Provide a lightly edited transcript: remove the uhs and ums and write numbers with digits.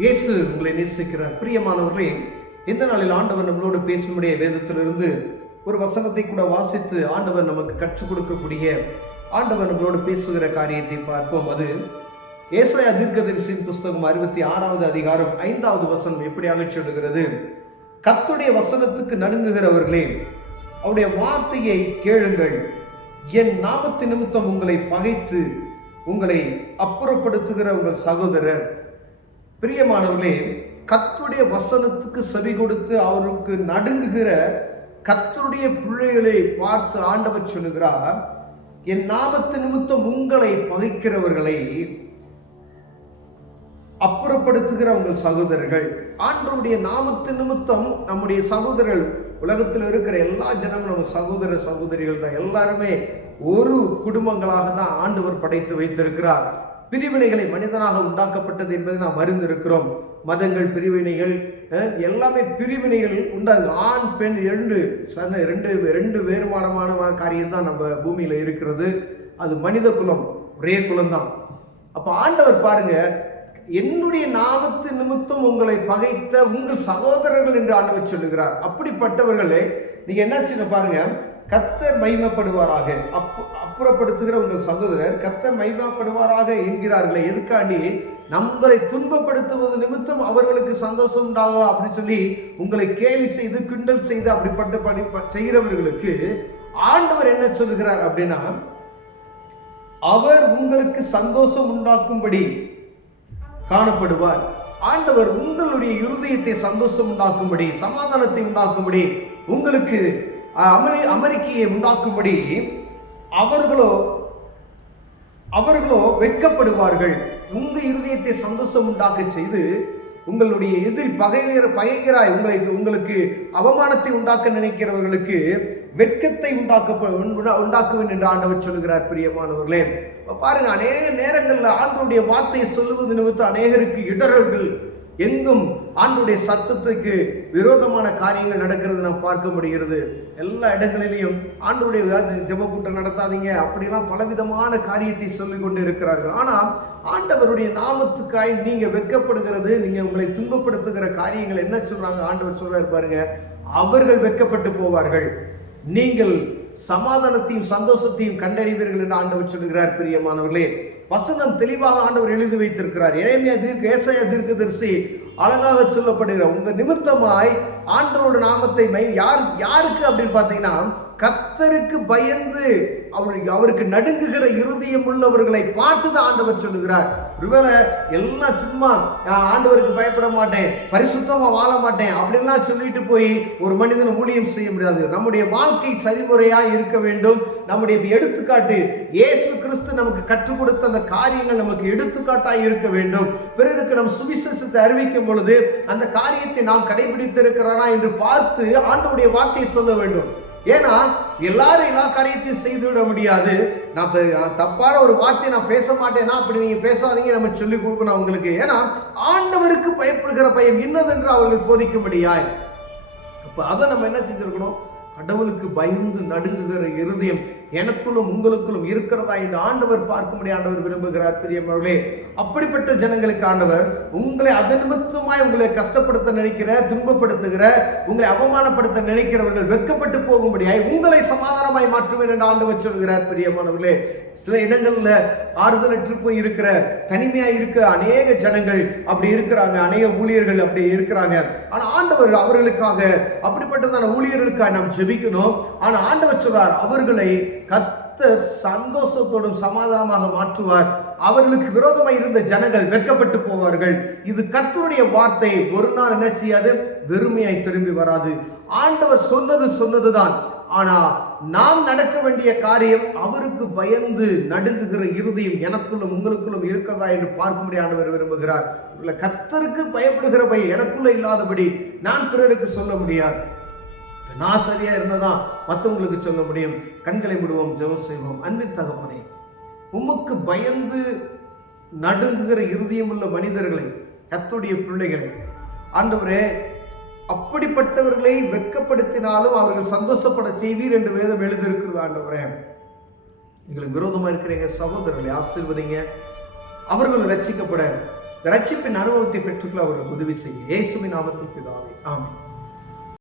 இயேசு உங்களை நேசிக்கிறார். பிரியமானவர்களே, இந்த நாளில் ஆண்டவர் நம்மளோடு பேசும்படிய வேதத்திலிருந்து ஒரு வசனத்தை கூட வாசித்து ஆண்டவர் நமக்கு கற்றுக் கொடுக்கக்கூடிய ஆண்டவர் நம்மளோடு பேசுகிற காரியத்தை பார்ப்போம். அது ஏசாயா தீர்க்கதரிசியின் புஸ்தகம் 66வது அதிகாரம் 5வது வசனம் எப்படியாக சொல்லுகிறது? கர்த்தருடைய வசனத்துக்கு நடுங்குகிறவர்களே, அவருடைய வார்த்தையை கேளுங்கள். என் நாமத்து நிமித்தம் உங்களை பகைத்து உங்களை அப்புறப்படுத்துகிற உங்கள் சகோதரர். பிரியமானவர்களே, கர்த்தருடைய வசனத்துக்கு செவி கொடுத்து அவருக்கு நடுங்குகிற கர்த்தருடைய பிள்ளைகளை பார்த்து ஆண்டவர் சொல்லுகிறார், என் நாமத்து நிமித்தம் உங்களை பகைக்கிறவர்களை அப்புறப்படுத்துகிற உங்கள் சகோதரர்கள். ஆண்டவருடைய நாமத்து நிமித்தம் நம்முடைய சகோதரர்கள், உலகத்தில் இருக்கிற எல்லா ஜனமும் நம்ம சகோதர சகோதரிகள் தான். எல்லாருமே ஒரு குடும்பங்களாக தான் ஆண்டவர் படைத்து வைத்திருக்கிறார். பிரிவினைகளை மனிதனாக உண்டாக்கப்பட்டது என்பதை நாம் அறிந்திருக்கிறோம். மதங்கள், பிரிவினைகள், எல்லாமே பிரிவினைகள் உண்டாது. ஆண் பெண் ரெண்டு வேறுபாடான காரியம் தான் நம்ம பூமியில இருக்கிறது. அது மனித குலம், ஒரே குலம்தான். அப்ப ஆண்டவர் பாருங்க, என்னுடைய நாமத்து நிமித்தம் உங்களை பகைத்த உங்கள் சகோதரர்கள் என்று ஆண்டவர் சொல்லுகிறார். அப்படிப்பட்டவர்களே நீங்க என்ன பாருங்க, கர்த்தர் மகிமைப்படுவாராக, அப்புறப்படுத்துகிற உங்கள் சகோதரர் கர்த்தர் மகிமைப்படுவாராக என்கிறார்களே. எதுக்காண்டி? நம்மளை துன்பப்படுத்துவது நிமித்தம் அவர்களுக்கு சந்தோஷம் உண்டாகும் அப்படின்னு சொல்லி உங்களை கேலி செய்து கிண்டல் செய்து அப்படிப்பட்ட செய்கிறவர்களுக்கு ஆண்டவர் என்ன சொல்லுகிறார் அப்படின்னா, அவர் உங்களுக்கு சந்தோஷம் உண்டாக்கும்படி காணப்படுவார். ஆண்டவர் உங்களுடைய இருதயத்தை சந்தோஷம் உண்டாக்கும்படி, சமாதானத்தை உண்டாக்கும்படி, உங்களுக்கு அமெரிக்கையை உண்டாக்கும்படி அவர்களோ வெட்கப்படுவார்கள். உங்க இருதயத்தை சந்தோஷம் உண்டாக்க செய்து உங்களுடைய எதிரி பகைகிறாய் உங்களுக்கு அவமானத்தை உண்டாக்க நினைக்கிறவர்களுக்கு வெட்கத்தை உண்டாக்குவேன் என்று ஆண்டவர் சொல்லுகிறார். பிரியமானவர்களே, பாருங்க, அநேக நேரங்களில் ஆண்டவருடைய வார்த்தையை சொல்லுவது நிமித்தம் அநேகருக்கு இடர்கள், எங்கும் ஆண்டவருடைய சத்தத்துக்கு விரோதமான காரியங்கள் நடக்கிறது நாம் பார்க்க முடிகிறது. எல்லா இடங்களிலையும் ஆண்டவருடைய ஜெப கூட்டம் நடத்தாதீங்க, அப்படிலாம் பலவிதமான காரியத்தை சொல்லிக் கொண்டு இருக்கிறார்கள். ஆனால் ஆண்டவருடைய நாமத்துக்காய் நீங்க வெட்கப்படுகிறது, நீங்க உங்களை துன்பப்படுத்துகிற காரியங்கள் என்ன சொல்றாங்க? ஆண்டவர் சொல்றாரு பாருங்க, அவர்கள் வெட்கப்பட்டு போவார்கள், நீங்கள் சமாதானத்தையும் சந்தோஷத்தையும் கண்டடைவீர்கள் என்று ஆண்டவர் சொல்லுகிறார். பிரியமானவர்களே, வசனம் தெளிவாக ஆண்டவர் எழுதி வைத்திருக்கிறார். ஏசாயா தீர்க்கதரிசி அழகாக சொல்லப்படுகிற உங்க நிமித்தமாய் ஆண்டவரோட நாமத்தை யாருக்கு அப்படின்னு பார்த்தீங்கன்னா, கர்த்தருக்கு பயந்து அவருக்கு நடுங்குகிற இருதயம் உள்ளவர்களை பார்த்துதான் ஆண்டவர் சொல்லுகிறார். ஒருவேளை எல்லாம் சும்மா ஆண்டவருக்கு பயப்பட மாட்டேன், பரிசுத்தமா வாழ மாட்டேன் அப்படின்லாம் சொல்லிட்டு போய் ஒரு மனிதன் ஊழியம் செய்ய முடியாது. நம்முடைய வாழ்க்கை சரிமுறையா இருக்க வேண்டும். நம்முடைய எடுத்துக்காட்டு இயேசு கிறிஸ்து நமக்கு கற்றுக் கொடுத்த அந்த காரியங்கள் நமக்கு எடுத்துக்காட்டாய் இருக்க வேண்டும். பிறருக்கு நம் சுவிசேஷத்தை அறிவிக்கும் பொழுது அந்த காரியத்தை நாம் கடைபிடித்திருக்கிறோனா என்று பார்த்து ஆண்டவருடைய வார்த்தையை சொல்ல வேண்டும். ஏன்னா எல்லாரும் எல்லா காரியத்தையும் செய்துவிட முடியாது. நான் தப்பான ஒரு வார்த்தையை நான் பேச மாட்டேன்னா அப்படி நீங்க பேசாதீங்க நம்ம சொல்லிக் கொடுக்கணும் அவங்களுக்கு. ஏன்னா ஆண்டவருக்கு பயப்படுகிற பயம் இன்னதென்று அவர்களுக்கு போதிக்க முடியாது. அப்ப அதை நம்ம என்ன செஞ்சிருக்கணும்? கடவுளுக்கு பயந்து நடுங்குகிற இருதயம் எனக்குள்ளும் உங்களுக்குள்ளும் இருக்கிறதா என்று ஆண்டவர் பார்க்கும்படி ஆண்டவர் விரும்புகிறார். பிரியமானவர்களே, அப்படிப்பட்ட ஜனங்களுக்கு ஆண்டவர் உங்களை அதன் நிமித்தமாய் உங்களை கஷ்டப்படுத்த நினைக்கிற, துன்பப்படுத்துகிற, உங்களை அவமானப்படுத்த நினைக்கிறவர்கள் வெட்கப்பட்டு போகும்படியாய் உங்களை சமாதானமாய் மாற்றுவேன் என்று ஆண்டவர் சொல்கிறார். பிரியமானவர்களே, சில இடங்கள்ல ஆறுதலற்று போய் இருக்கிற, தனிமையா இருக்கிற அநேக ஜனங்கள் அப்படி இருக்கிறாங்க, அநேக ஊழியர்கள் அப்படி இருக்கிறாங்க. ஆனா ஆண்டவர் அவர்களுக்காக, அப்படிப்பட்டதான ஊழியர்களுக்காக நாம் ஜெபிக்கணும். ஆனா ஆண்டவர் சொல்றார், அவர்களை கர்த்தர் சந்தோஷத்தோடும் சமாதானமாக மாற்றுவார். அவர்களுக்கு விரோதமாக இருந்த ஜனங்கள் வெட்கப்பட்டு போவார்கள். இது கர்த்தருடைய வார்த்தை. ஒரு நாள் என்ன செய்யாது? வெறுமையாய் திரும்பி வராது. ஆண்டவர் சொன்னதுதான். ஆனா நாம் நடக்க வேண்டிய காரியம் அவருக்கு பயந்து நடுங்குகிற இருதயம் எனக்குள்ளும் உங்களுக்குள்ளும் இருக்கிறதா என்று பார்க்கும்படி ஆண்டவர் விரும்புகிறார். கர்த்தருக்கு பயப்படுகிற பயம் எனக்குள்ள இல்லாதபடி நான் பிறருக்கு சொல்ல முடியாது. நான் சரியா இருந்ததான் மற்றவங்களுக்கு சொல்ல முடியும். கண்களை விடுவோம், ஜெபம் செய்வோம். அன்பின் தகப்பனே, உமக்கு பயந்து நடுங்குகிற இருதயம் உள்ள மனிதர்களை, கர்த்தருடைய பிள்ளைகளை ஆண்டவரே, அப்படிப்பட்டவர்களை வெட்கப்படுத்தினாலும் அவர்கள் சந்தோஷப்பட செய்வீர் என்று வேதம் எழுதியிருக்கிறது. ஆண்டவரே, எங்களுக்கு விரோதமா இருக்கிற எங்க சகோதரர்களை ஆசீர்வதிங்க. அவர்கள் ரட்சிக்கப்பட ரட்சிப்பின் அனுபவத்தை பெற்றுக்கொள்ள அவர்களுக்கு உதவி செய்ய இயேசுவின் நாமத்தில் பிதாவே ஆமென்.